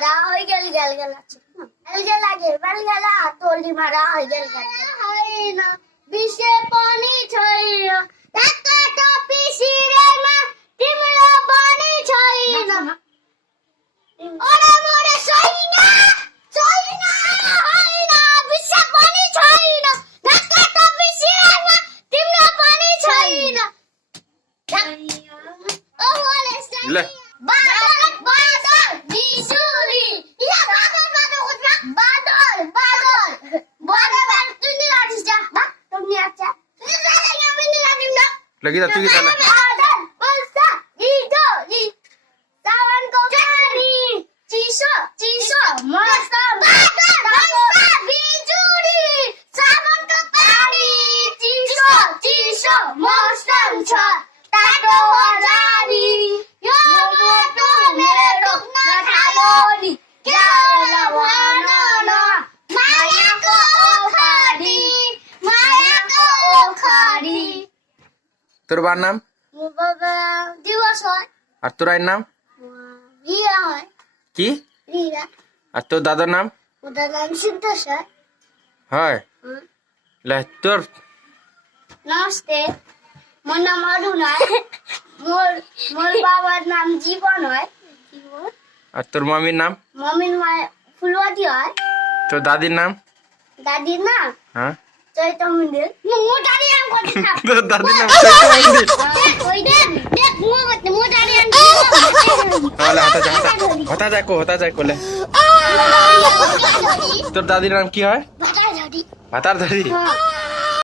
মারা হয়ে গেল গেল গেল বেল গেলা তলি মারা হয়ে গেল গেল হয় না বিষে পানি ছই না টাকা টপি সিরে মা তিমলা পানি ছই না ওরে মোরে ছই না হয় না বিষে পানি ছই না টাকা টপি সিরে মা তিমলা পানি ছই না ও মোরে ছই লে বাদল বিজুলি ইয়া বাদল তুই নিয়ে আসিস যা বা তুমি আচ্ছা আমি নিয়ে আসিম না lagi tak cuci tanah. বাদল বলসা বিজুলি সাवन को पानी চিশো মৌসম বাদল বলসা বিজুলি সাवन को पानी চিশো মৌসম ছ তাতো জানি তোর বার নাম দিবস হয় আর তোর আয়ের নাম রিয়া হয় কি রিয়া আর তোর দাদার নাম ওদের নাম সিদ্ধেশ্বর হয় লে তোর নমস্তে মোর নাম অরুণ হয় মোর বাবার নাম জীবন হয় আর তোর মামির নাম মমির মায় ফুলবাদি হয় তোর দাদির নাম দাদির নাম হ্যাঁ চৈত মন্দির মোর দাদির নাম কত না তোর দাদির নাম চৈত্র মন্দির ওই দেখ মোর দাদির নাম তাহলে হতা যায় কোলে তোর দাদির নাম কি হয় বাটা দাদি ভাতার দাদি হ্যাঁ